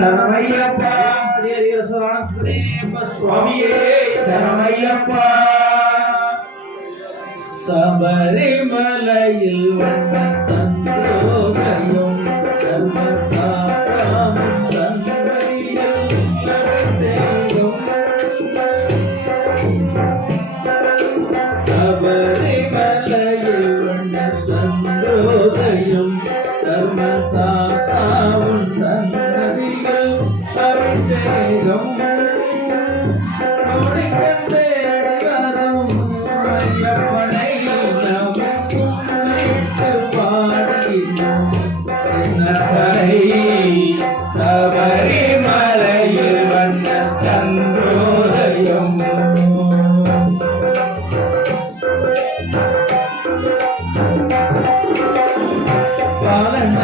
சரணமையப்பா ஸ்ரீ ஹரிஹரசுராண சுவாமியே சரணமையப்பா. சபரிமலையில் வந்த சந்தோகையும் தர்மசாஸ்திரமும் தன்மையில் செய்யும். சபரிமலையில் வந்த சந்தோகையும் தர்மசாஸ்திரமும் சன்னதிகள் அபிஷேகம் சபரிமலையில் வந்த சந்தோதயம் பாலன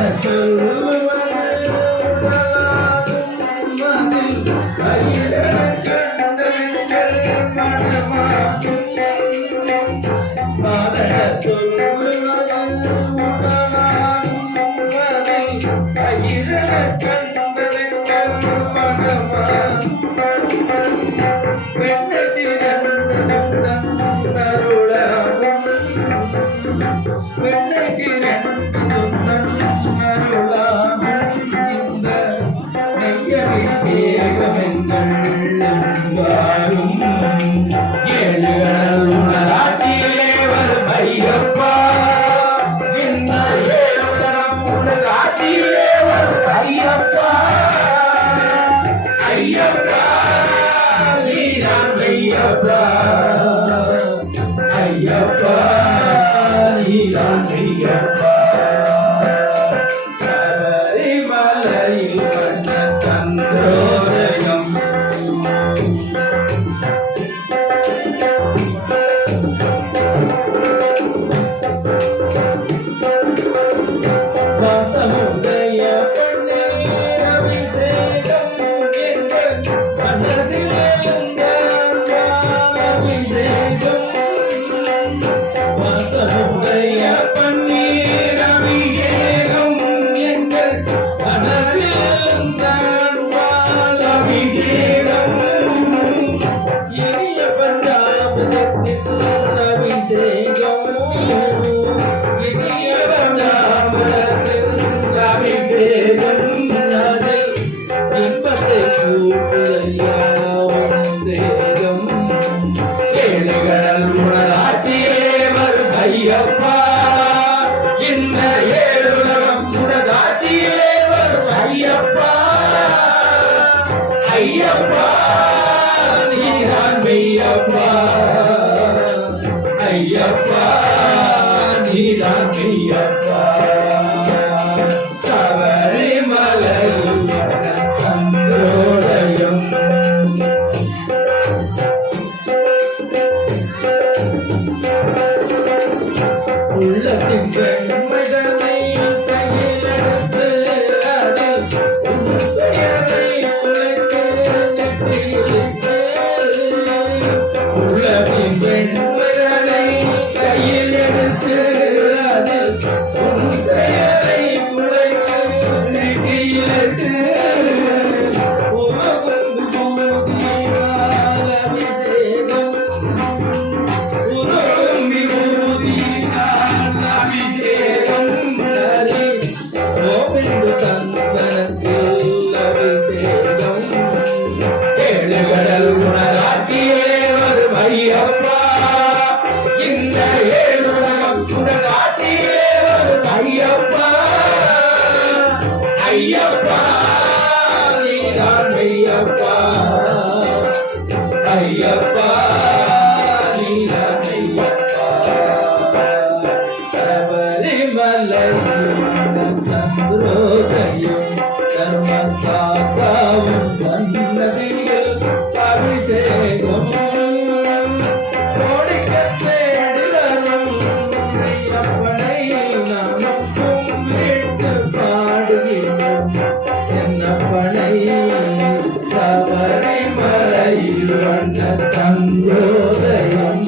ஐயப்பா நீதான் ஐயப்பா. சபரிமலையில் வந்த சந்தோதயம் வாசமுடைய பன்னீர் அபிஷேகம் எங்கள் மனதிலே வாசமுடைய பன்னீர் அபிஷேகம் எங்கள் மனதில் அபிஷேகம் இனிய பஞ்சாபத்தில் அபிஷேகம் இனிய பஞ்சாபத்தில் அபிஷேகம் அதில் இன்பத்தை கூட்டுதையா சேகம் சேனைகள் உணராட்சியே ஐயப்பா இந்த ஏழுலகம் உனதாட்சியிலே வரும் ஐயப்பா. ஐயப்பா நீதான் மெய்யப்பா. ஐயப்பா நீதான் மெய்யப்பா. சபரிமலையில் சந்தோதயம் உள்ளத்தின் பெண்மைதனை கையிலெடுத்து அதில் பெயரை உழைத்து நெற்றியிலிட்டு. உள்ளத்தின் பெண்மைதனை கையிலெடுத்து அதில் பெயரை உழைத்து நெற்றியிலிட்டு. ஐயப்பா நீதான் ஐயப்பா. ஐயப்பா நீதான் ஐயப்பா. சபரிமலையில் சந்திரோதயம் தர்மசாஸ்திரமும் சன்னதிகள் அபிஷேகம் சபரிமலையில் வந்த சந்தோதயம்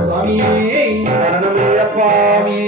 சுவாமியே சுவாமி